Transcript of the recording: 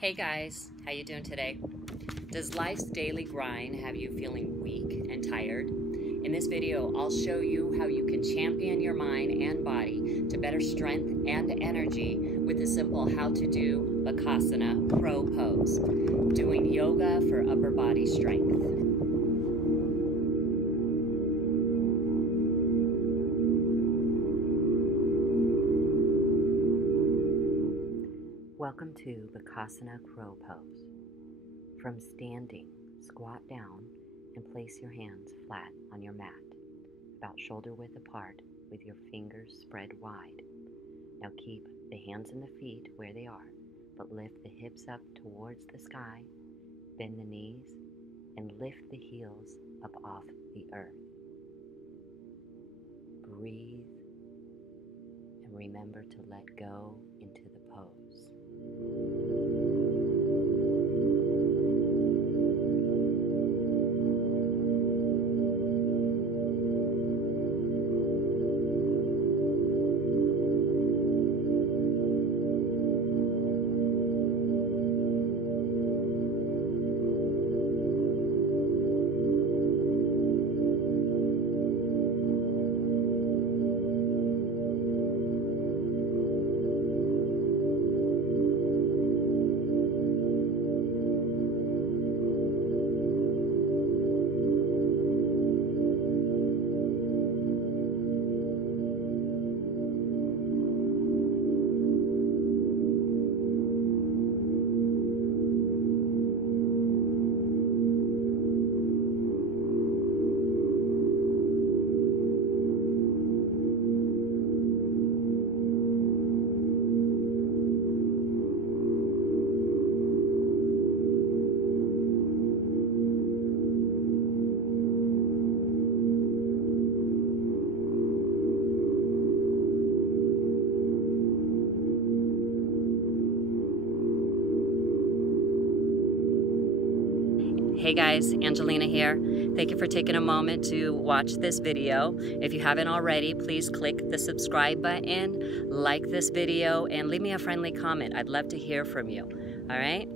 Hey guys, how you doing today? Does life's daily grind have you feeling weak and tired? In this video, I'll show you how you can champion your mind and body to better strength and energy with the simple how to do Bakasana crow pose, doing yoga for upper body strength. Welcome to Bakasana crow pose. From standing, squat down and place your hands flat on your mat, about shoulder width apart with your fingers spread wide. Now keep the hands and the feet where they are, but lift the hips up towards the sky, bend the knees, and lift the heels up off the earth. Breathe and remember to let go into the pose. Hey guys, Angelina here. Thank you for taking a moment to watch this video. If you haven't already, please click the subscribe button, like this video, and leave me a friendly comment. I'd love to hear from you. All right?